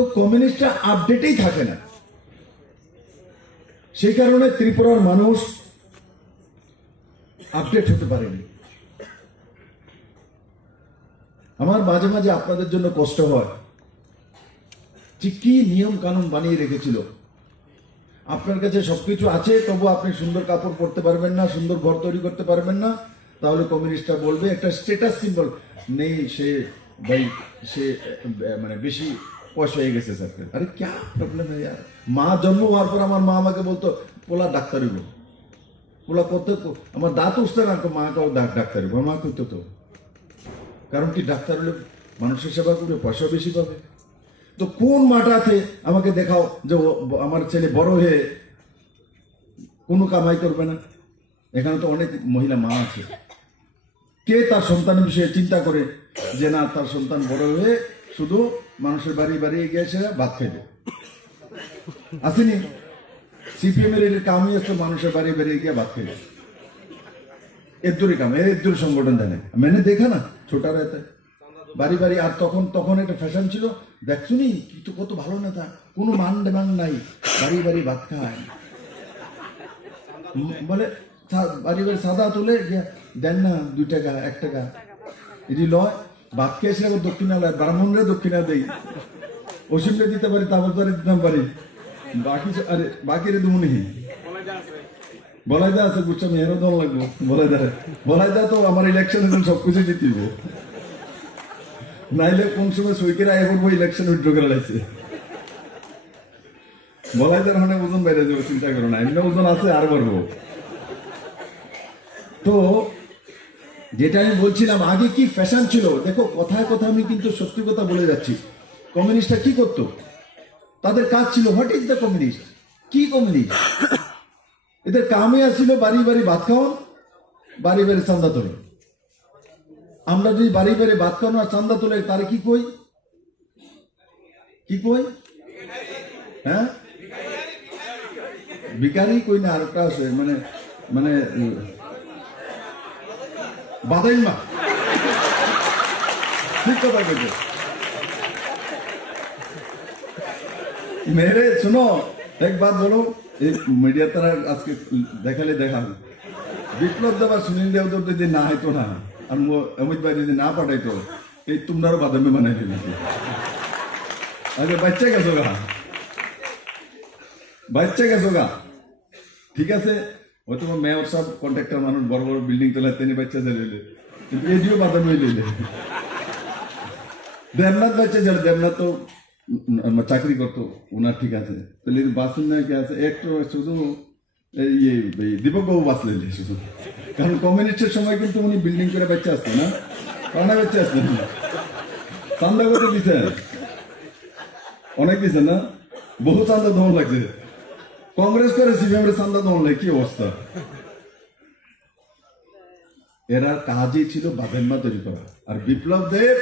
তো কমিউনিস্টরা আপডেটেই থাকে না। সেই কারণে ত্রিপুরার মানুষ আপডেট হতে পারেনি। আমার মাঝে মাঝে আপনাদের জন্য কষ্ট হয় যে কি নিয়ম কানুন বানিয়ে রেখেছিল। আপনার কাছে সবকিছু আছে, তবু আপনি সুন্দর কাপড় পরতে পারবেন না, সুন্দর ঘর তৈরি করতে পারবেন না, তাহলে কমিউনিস্টরা বলবে একটা স্ট্যাটাস সিম্বল নেই, সে ভাই সে মানে বেশি পয়সা হয়ে গেছে স্যার। আরে ক্যা প্রবলেম है यार। মা জন্ম হওয়ার পর আমার মা আমাকে বলতো পোলা ডাক্তার হইব, পোলা করতে, আমার দাঁত উঠতে না, মা কাউ ডাক্তার হইব, মা করতো তো। কারণ কি, ডাক্তার হলে মানুষের সেবা করবে, পয়সা বেশি পাবে। তো কোন মাটাতে আমাকে দেখাও যে আমার ছেলে বড় হয়ে কোনো কামাই করবে না। এখানে তো অনেক মহিলা মা আছে, কে তার সন্তানের বিষয়ে চিন্তা করে যে না, তার সন্তান বড় হয়ে শুধু মানুষের বাড়ি বাড়ি গিয়েছে ভাত খাইবে। আসেনি সিপিএম এর কামই আছে মানুষের বাড়ি বাড়ি গিয়ে ভাত খাইবে। এর কাম, এর সংগঠন জানে, মেনে দেখা না ছোটা রাতে বাড়ি বাড়ি। আর তখন একটা ফ্যাশন ছিল, দেখছুনি কিন্তু কত ভালো নেতা, কোনো মান ডিমান্ড নাই, বাড়ি বাড়ি ভাত খায়। বলে বাড়ি বাড়ি সাদা তুলে দেন না 2 টাকা 1 টাকা, এটি লয় ভাত খেয়ে এসে আবার দক্ষিণা লয়, ব্রাহ্মণরা দক্ষিণা দেই, অসীমকে দিতে পারি, তারপর দিতে পারি, বাকি রে দুমনি বলাই দা আছে, বুঝছো মেয়েরও দল লাগবো। বলাই দা তো আমার ইলেকশন এখন সবকিছু জিতিব, নাইলে কোন সময় সইকের আয় করবো ইলেকশন উইথড্র করে লাগছে। বলাই দার মানে ওজন বাইরে যাবো, চিন্তা করো না, এমনি ওজন আছে আর করবো। তো যেটা আমি বলছিলাম, আগে কি ফ্যাশন ছিল দেখো, কথায় কথা আমি কিন্তু সত্যি কথা বলে যাচ্ছি। কমিউনিস্টরা কি করতো, তাদের কাজ ছিল হোয়াট ইজ দ্য কমিউনিস্ট, কি কমিউনিস্ট, এদের কামে আসছিল বাড়ি বাড়ি ভাত খাওয়ান, বাড়ি বাড়ি চান্দা তোলে। আমরা যদি বাড়ি বাড়ি ভাত খাওয়ানো আর চান্দা তোলে, তারে কি কই, কি কই, হ্যাঁ ভিখারি কই না, আর একটা আছে মানে মানে বাদাইমা, ঠিক কথা বলছে। मेरे सुनो एक बात बोलो, मीडिया तरह आज के देखाले देखा বিপ্লব দেব আর সুনীল দেওদর যদি না হইতো না, আর অমিত ভাই যদি না পাঠাইতো, এই তোমরাও বাদামে বানাই দিল। আগে বাচ্চা গেছো গা, বাচ্চা গেছো গা, ঠিক আছে। হয়তো মেয়র সব কন্ট্রাক্টর মানুষ বড় বড় বিল্ডিং তোলা, তিনি বাচ্চা চালিয়ে, কিন্তু এটিও বাদামে লইলে। দেবনাথ বাচ্চা ছিল, দেবনাথ তো চাকরি করতো, ওনার ঠিক আছে, তাহলে বাসুন না কি আছে, একটু শুধু দীপক বাবু বাঁচলেন শুধু, কারণ কমিউনিস্টের সময় কিন্তু উনি বিল্ডিং করে বাচ্চা আসতেন না, পানা বাচ্চা আসতেন না, চান্দা কত দিচ্ছেন, অনেক দিচ্ছেন না, বহু চান্দা দমন লাগছে। কংগ্রেস করে সিপিএম এর চান্দা দমন লাগে, কি অবস্থা। এরা কাজই ছিল বাদাম্মা তৈরি করা। আর বিপ্লব দেব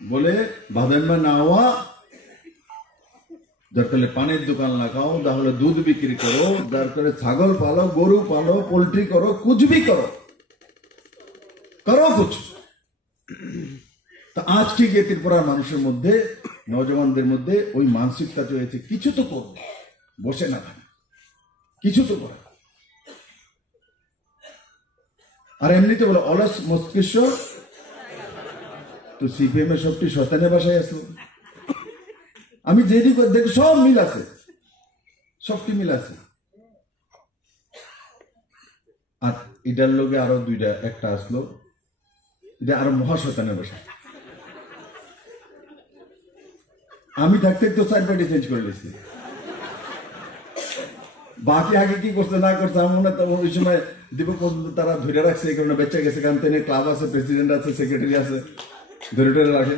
বলে বাদাম্মা না হওয়া দরকার পানির দোকান লাগাও, তাহলে দুধ বিক্রি করো, দরকার ছাগল পালো, গরু পালো, পোল্ট্রি করো, কুছ ভি করো, করো কুছ। তা আজ ঠিক এই ত্রিপুরার মানুষের মধ্যে, নওজওয়ানদের মধ্যে ওই মানসিকতা চলেছে, কিছু তো করবে, বসে না থাকে, কিছু তো করে। আর এমনিতে বলো অলস মস্তিষ্ক, তো সিপিএম এর সবটি শয়তানের বাসায় আসলো। আমি যেদিকে দেখি সব মিল আছে, সবটি মিল আছে। আর এটার লোকে আরো দুইটা, একটা আসলো, এটা আরো মহাশয়তানের বাসা। আমি থাকতে তো 4 পার্টি চেঞ্জ করে নিয়েছি। বাকি আগে কি করছে না করছে আমি মনে হয় ওই সময় দীপক তারা ধরে রাখছে, এই কারণে বেঁচে গেছে, কারণ তিনি ক্লাব আছে, প্রেসিডেন্ট আছে, সেক্রেটারি আছে, ধরে রাখে।